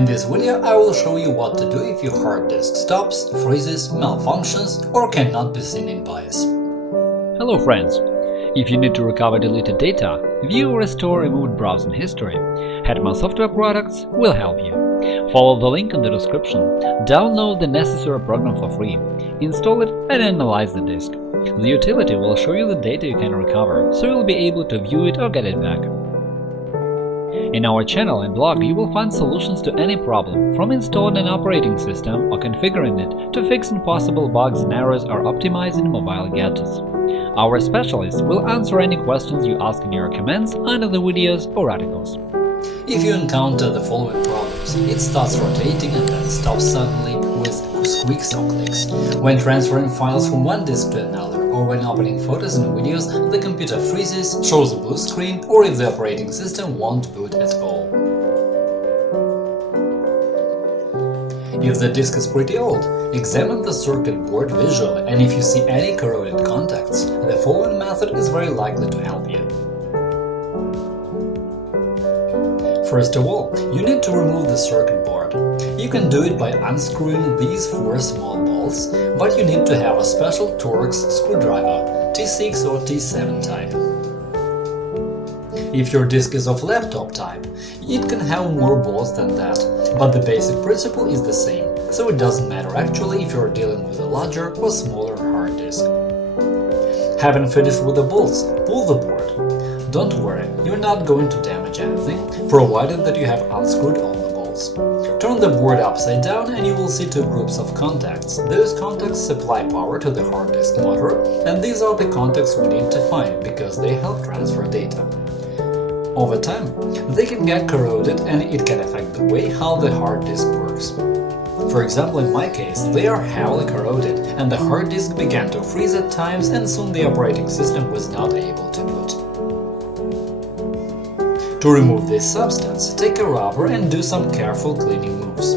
In this video I will show you what to do if your hard disk stops, freezes, malfunctions or cannot be seen in BIOS. Hello friends! If you need to recover deleted data, view or restore removed browsing history, Hetman Software Products will help you. Follow the link in the description, download the necessary program for free, install it and analyze the disk. The utility will show you the data you can recover, so you'll be able to view it or get it back. In our channel and blog you will find solutions to any problem, from installing an operating system or configuring it to fixing possible bugs and errors or optimizing mobile gadgets. Our specialists will answer any questions you ask in your comments under the videos or articles. If you encounter the following problems: it starts rotating and then stops suddenly with squeaks or clicks, when transferring files from one disk to another, or when opening photos and videos the computer freezes, shows a blue screen, or if the operating system won't boot at all. If the disk is pretty old, examine the circuit board visually, and if you see any corroded contacts, the following method is very likely to help you. First of all, you need to remove the circuit board. You can do it by unscrewing these 4 small bolts, but you need to have a special Torx screwdriver, T6 or T7 type. If your disk is of laptop type, it can have more bolts than that, but the basic principle is the same, so it doesn't matter actually if you're dealing with a larger or smaller hard disk. Having finished with the bolts, pull the board. Don't worry, you're not going to damage anything, provided that you have unscrewed all the bolts. Turn the board upside down and you will see 2 groups of contacts. Those contacts supply power to the hard disk motor, and these are the contacts we need to find, because they help transfer data. Over time, they can get corroded and it can affect the way how the hard disk works. For example, in my case, they are heavily corroded and the hard disk began to freeze at times, and soon the operating system was not able to boot. To remove this substance, take a rubber and do some careful cleaning moves.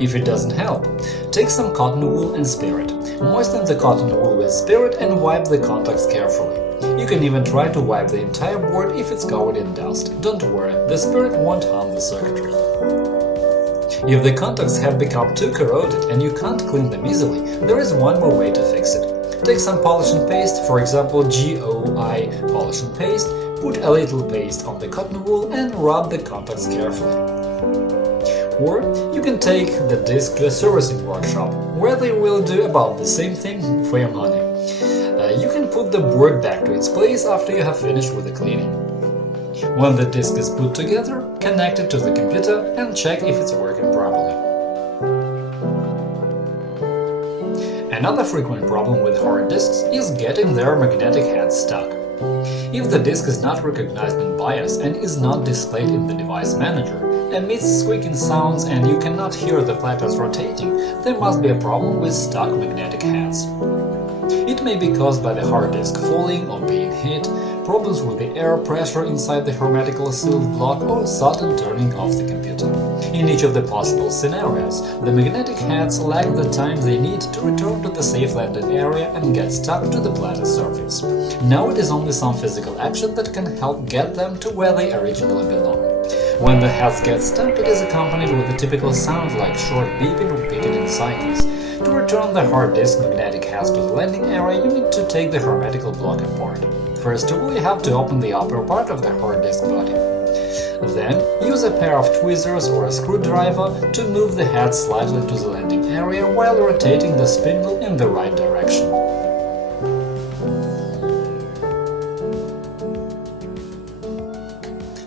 If it doesn't help, take some cotton wool and spirit. Moisten the cotton wool with spirit and wipe the contacts carefully. You can even try to wipe the entire board if it's covered in dust. Don't worry, the spirit won't harm the circuitry. If the contacts have become too corroded and you can't clean them easily, there is one more way to fix it. Take some polishing paste, for example GOI polishing paste, put a little paste on the cotton wool and rub the contacts carefully. Or you can take the disk to a servicing workshop, where they will do about the same thing for your money. You can put the board back to its place after you have finished with the cleaning. When the disk is put together, connect it to the computer and check if it's working properly. Another frequent problem with hard disks is getting their magnetic heads stuck. If the disk is not recognized in BIOS and is not displayed in the device manager, emits squeaking sounds and you cannot hear the platters rotating, there must be a problem with stuck magnetic heads. It may be caused by the hard disk falling or being hit, problems with the air pressure inside the hermetically sealed block, or sudden turning off the computer. In each of the possible scenarios, the magnetic heads lack the time they need to return to the safe landing area and get stuck to the platter surface. Now it is only some physical action that can help get them to where they originally belong. When the heads get stuck, it is accompanied with a typical sound like short beeping repeated in cycles. To return the hard disk magnetic heads to the landing area, you need to take the hermetical block apart. First of all, you have to open the upper part of the hard disk body. Then, use a pair of tweezers or a screwdriver to move the head slightly to the landing area while rotating the spindle in the right direction.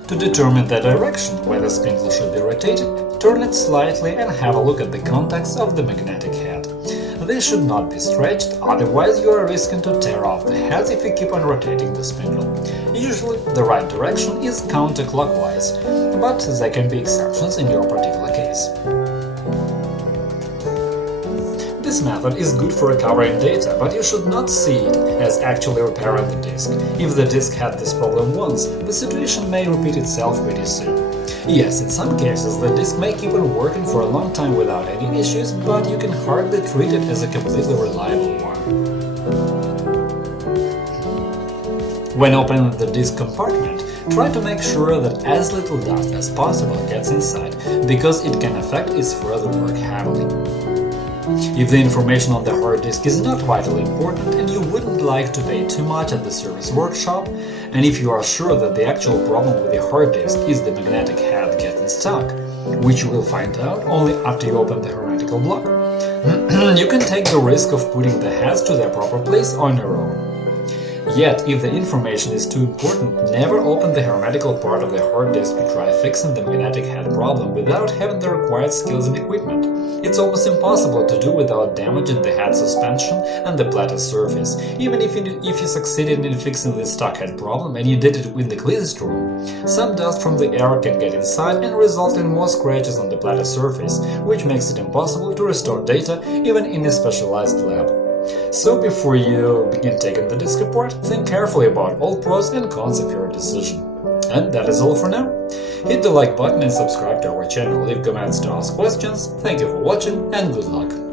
To determine the direction where the spindle should be rotated, turn it slightly and have a look at the contacts of the magnetic head. They should not be stretched, otherwise you are risking to tear off the heads if you keep on rotating the spindle. Usually the right direction is counterclockwise, but there can be exceptions in your particular case. This method is good for recovering data, but you should not see it as actually repairing the disk. If the disk had this problem once, the situation may repeat itself pretty soon. Yes, in some cases the disk may keep on working for a long time without any issues, but you can hardly treat it as a completely reliable one. When opening the disk compartment, try to make sure that as little dust as possible gets inside, because it can affect its further work heavily. If the information on the hard disk is not vitally important and you wouldn't like to pay too much at the service workshop, and if you are sure that the actual problem with the hard disk is the magnetic head getting stuck, which you will find out only after you open the hermetical block, you can take the risk of putting the heads to their proper place on your own. Yet, if the information is too important, never open the hermetical part of the hard disk to try fixing the magnetic head problem without having the required skills and equipment. It's almost impossible to do without damaging the head suspension and the platter surface, even if you succeeded in fixing the stuck head problem and you did it in the cleanest room. Some dust from the air can get inside and result in more scratches on the platter surface, which makes it impossible to restore data even in a specialized lab. So before you begin taking the disk apart, think carefully about all pros and cons of your decision. And that is all for now. Hit the like button and subscribe to our channel, leave comments to ask questions. Thank you for watching and good luck!